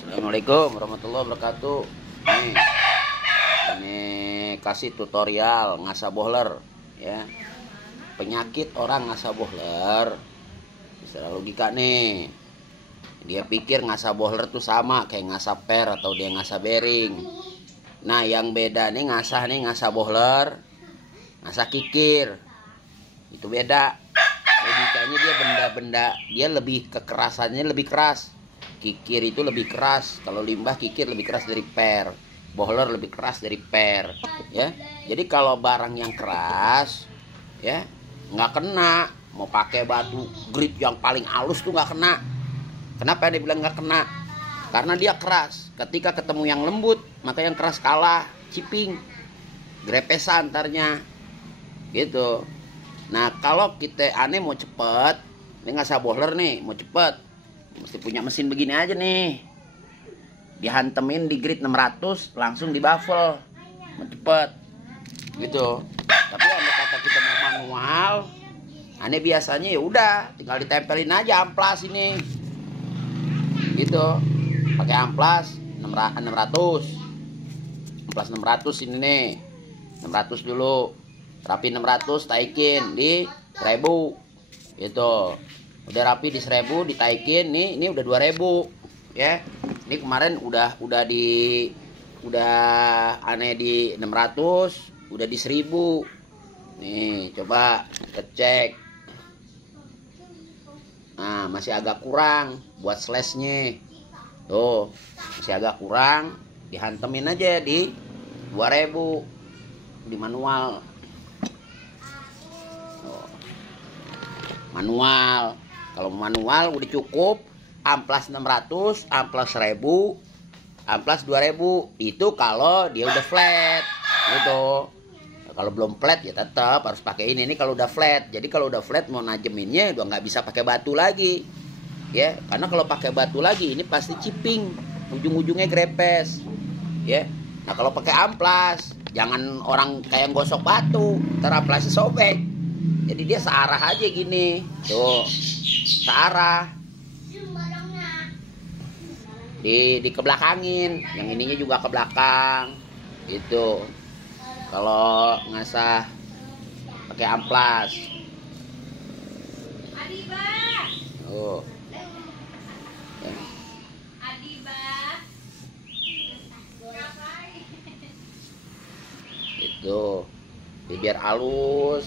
Assalamualaikum warahmatullahi wabarakatuh. Ini kasih tutorial ngasah bohler ya. Penyakit orang ngasah bohler secara logika nih. Dia pikir ngasah bohler tuh sama kayak ngasah per atau dia ngasah bearing. Nah, yang beda nih ngasah bohler, ngasah kikir. Itu beda. Logikanya dia benda-benda, dia lebih kekerasannya lebih keras. Kikir itu lebih keras. Kalau limbah kikir lebih keras dari per. Bohler lebih keras dari per. Ya. Jadi kalau barang yang keras, ya nggak kena. Mau pakai batu grip yang paling halus tuh nggak kena. Kenapa dia bilang nggak kena? Karena dia keras. Ketika ketemu yang lembut, maka yang keras kalah, ciping, grepesan antarnya, gitu. Nah kalau kita aneh mau cepet, ini ngasah bohler nih, mau cepet. Mesti punya mesin begini aja nih. Dihantemin di grid 600 langsung di baffle. Cepet. Gitu. Tapi andai kata kita mau manual, aneh biasanya ya udah tinggal ditempelin aja amplas ini. Gitu. Pakai amplas 600. Amplas 600 ini nih. 600 dulu. Rapi 600 taikin di 1000. Gitu. Udah rapi di 1000 ditaikin nih, ini udah 2000 ya. Ini kemarin udah aneh di 600, udah di 1000. Nih coba kita cek. Nah masih agak kurang buat slashnya tuh, masih agak kurang, dihantemin aja di 2000 di manual. Tuh. Manual. Kalau manual udah cukup amplas 600, amplas 1000, amplas 2000. Itu kalau dia udah flat. Gitu. Kalau belum flat ya tetap harus pakai ini. Ini kalau udah flat. Jadi kalau udah flat mau najeminnya udah nggak bisa pakai batu lagi. Ya, karena kalau pakai batu lagi ini pasti ciping. Ujung-ujungnya grepes. Ya. Nah, kalau pakai amplas, jangan orang kayak gosok batu, ntar amplasnya sobek. Jadi dia searah aja gini. Tuh. Searah. Dikebelakangin, yang ininya juga ke belakang. Gitu. Kalau ngasah pakai amplas. Oh. Itu. Biar halus.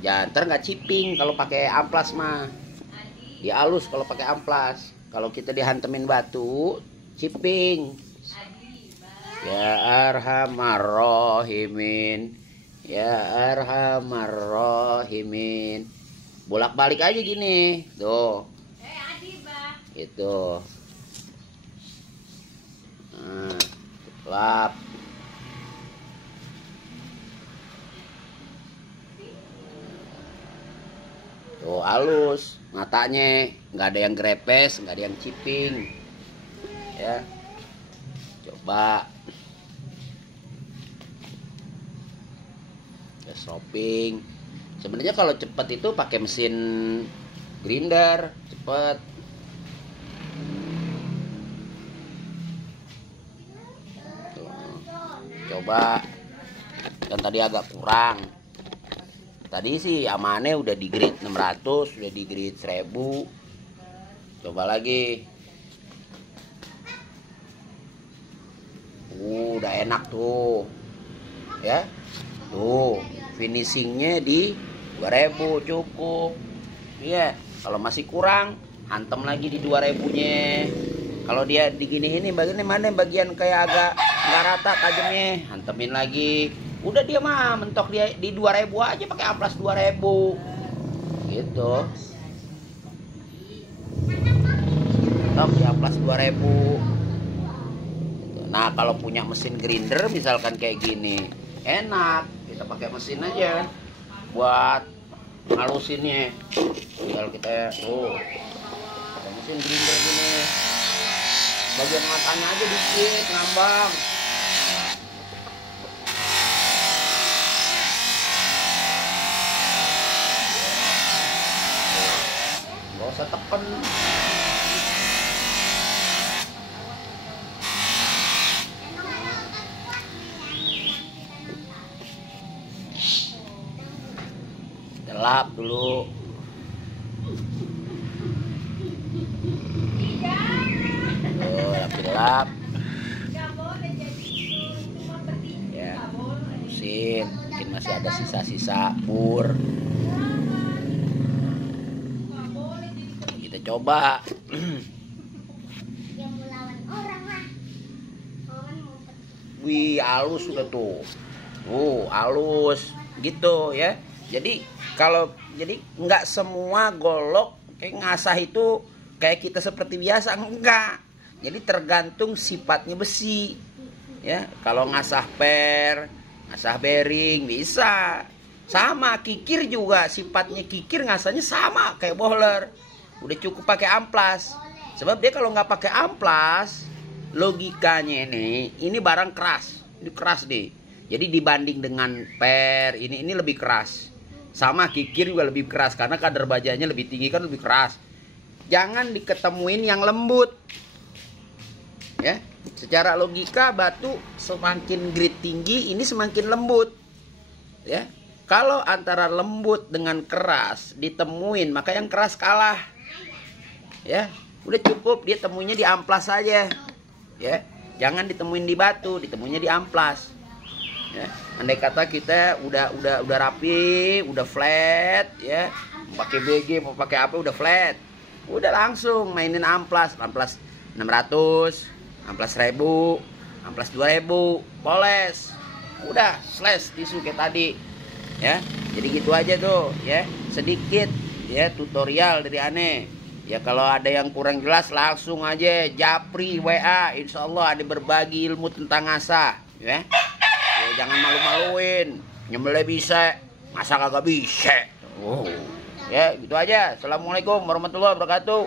Jangan nggak ciping kalau pakai amplas mah. Dia halus kalau pakai amplas. Kalau kita dihantemin batu, ciping. Ya arhamar rahimin. Ya arhamar rahimin. Bolak-balik aja gini. Tuh. Itu. Nah, lap. Tuh halus, matanya nggak ada yang grepes, nggak ada yang ciping, ya. Coba, ya shopping. Sebenarnya kalau cepet itu pakai mesin grinder, cepet. Tuh. Coba, kan tadi agak kurang. Tadi sih amannya udah di grid 600, udah di grid 1000. Coba lagi. Udah enak tuh. Ya. Tuh, finishingnya di 2000 cukup. Iya, kalau masih kurang, hantem lagi di 2000-nya. Kalau dia digini ini bagian mana bagian kayak agak nggak rata tajamnya, hantemin lagi. Udah dia mah mentok dia di 2000 aja pakai amplas 2000. Gitu. Mentok di amplas 2000. Nah, kalau punya mesin grinder misalkan kayak gini, enak. Kita pakai mesin aja buat ngalusinnya. Tinggal kita pakai mesin grinder gini. Bagian matanya aja dikit ngambang. Gak usah tepen. lap dulu. Lap. Ya, halusin. Mungkin masih ada sisa-sisa pur. Kita coba. Wih, halus sudah tuh. Halus gitu ya. Jadi nggak semua golok kayak ngasah itu kayak kita seperti biasa, enggak. Jadi tergantung sifatnya besi. Ya, kalau ngasah per, ngasah bearing bisa. Sama kikir juga, sifatnya kikir ngasahnya sama kayak bohler. Udah cukup pakai amplas. Sebab dia kalau nggak pakai amplas, logikanya ini barang keras. Ini keras deh. Jadi dibanding dengan per ini lebih keras. Sama kikir juga lebih keras karena kadar bajanya lebih tinggi, kan lebih keras. Jangan diketemuin yang lembut. Ya, secara logika batu semakin grade tinggi ini semakin lembut. Ya. Kalau antara lembut dengan keras ditemuin, maka yang keras kalah. Ya, udah cukup dia temuinya di amplas saja. Ya, jangan ditemuin di batu, ditemuinya di amplas. Ya, andai kata kita udah rapi, udah flat, ya, mau pakai BG, mau pakai apa udah flat, udah langsung mainin amplas 600, amplas 1000, amplas 2000, poles, udah slash tisu kayak tadi, ya. Jadi gitu aja tuh, ya, sedikit, ya, tutorial dari Ane. Ya kalau ada yang kurang jelas langsung aja japri WA, insya Allah ada berbagi ilmu tentang ngasah, ya. Ya jangan malu-maluin, nyembelih bisa, masa kagak bisa. Ya gitu aja. Assalamualaikum warahmatullahi wabarakatuh.